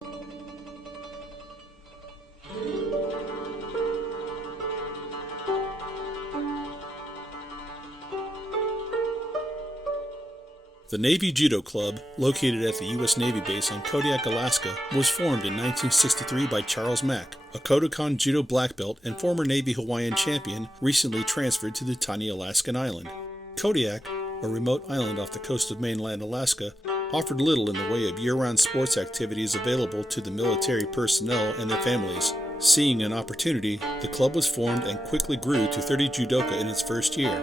The Navy Judo Club, located at the U.S. Navy base on Kodiak, Alaska, was formed in 1963 by Charles Maack, a Kodokan Judo black belt and former Navy Hawaiian champion recently transferred to the tiny Alaskan island. Kodiak, a remote island off the coast of mainland Alaska, offered little in the way of year-round sports activities available to the military personnel and their families. Seeing an opportunity, the club was formed and quickly grew to 30 judoka in its first year.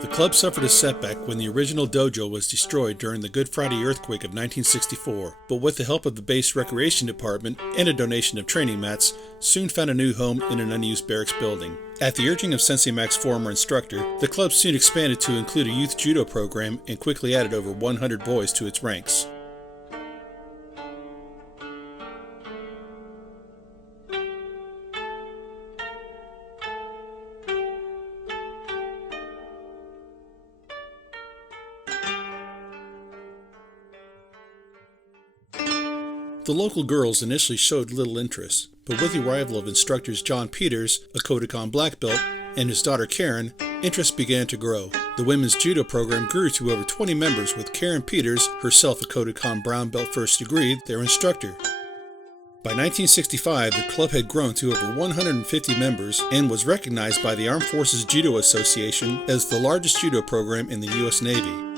The club suffered a setback when the original dojo was destroyed during the Good Friday earthquake of 1964, but with the help of the base recreation department and a donation of training mats, soon found a new home in an unused barracks building. At the urging of Sensei Maack's former instructor, the club soon expanded to include a youth judo program and quickly added over 100 boys to its ranks. The local girls initially showed little interest, but with the arrival of instructors John Peters, a Kodokan black belt, and his daughter Karen, interest began to grow. The women's judo program grew to over 20 members, with Karen Peters, herself a Kodokan brown belt first degree, their instructor. By 1965, the club had grown to over 150 members and was recognized by the Armed Forces Judo Association as the largest judo program in the U.S. Navy.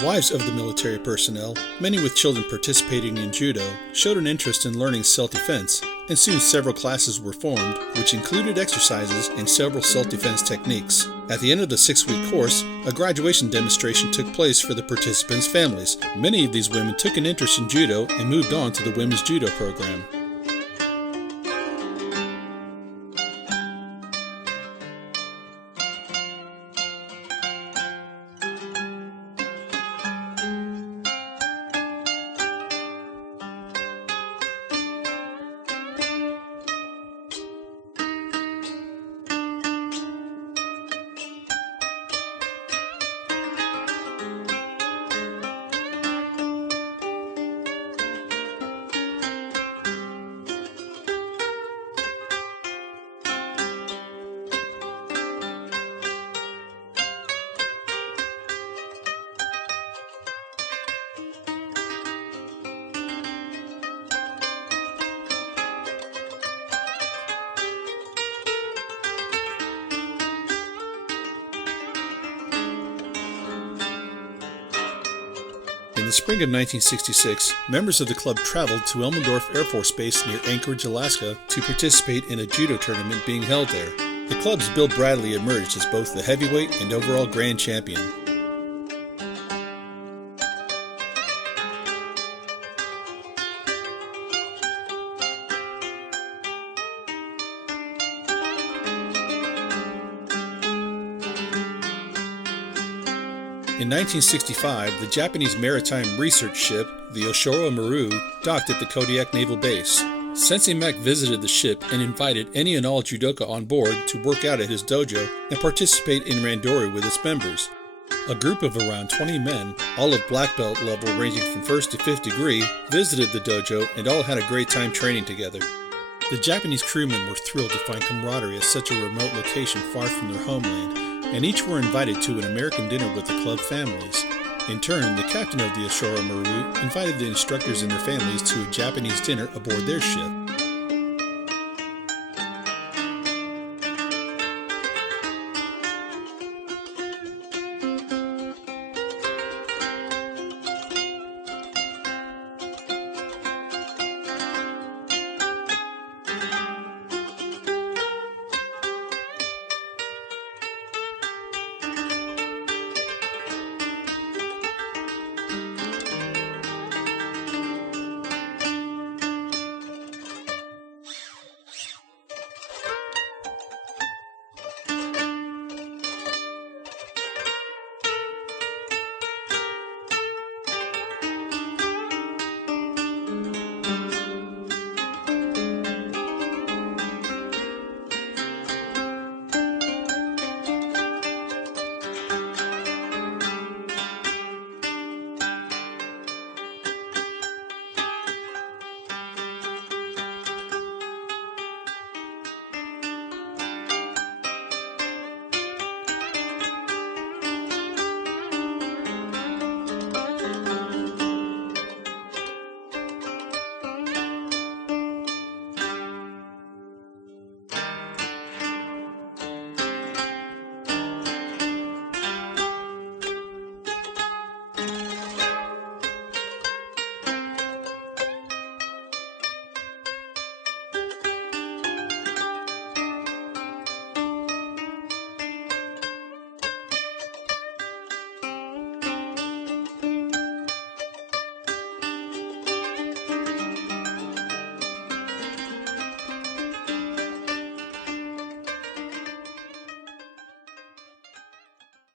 Wives of the military personnel, many with children participating in judo, showed an interest in learning self-defense, and soon several classes were formed, which included exercises and several self-defense techniques. At the end of the 6-week course, a graduation demonstration took place for the participants' families. Many of these women took an interest in judo and moved on to the women's judo program. In the spring of 1966, members of the club traveled to Elmendorf Air Force Base near Anchorage, Alaska, to participate in a judo tournament being held there. The club's Bill Bradley emerged as both the heavyweight and overall grand champion. In 1965, the Japanese maritime research ship, the Oshoro Maru, docked at the Kodiak Naval Base. Sensei Maack visited the ship and invited any and all judoka on board to work out at his dojo and participate in randori with its members. A group of around 20 men, all of black belt level ranging from 1st to 5th degree, visited the dojo and all had a great time training together. The Japanese crewmen were thrilled to find camaraderie at such a remote location far from their homeland, and each were invited to an American dinner with the club families. In turn, the captain of the Oshoro Maru invited the instructors and their families to a Japanese dinner aboard their ship.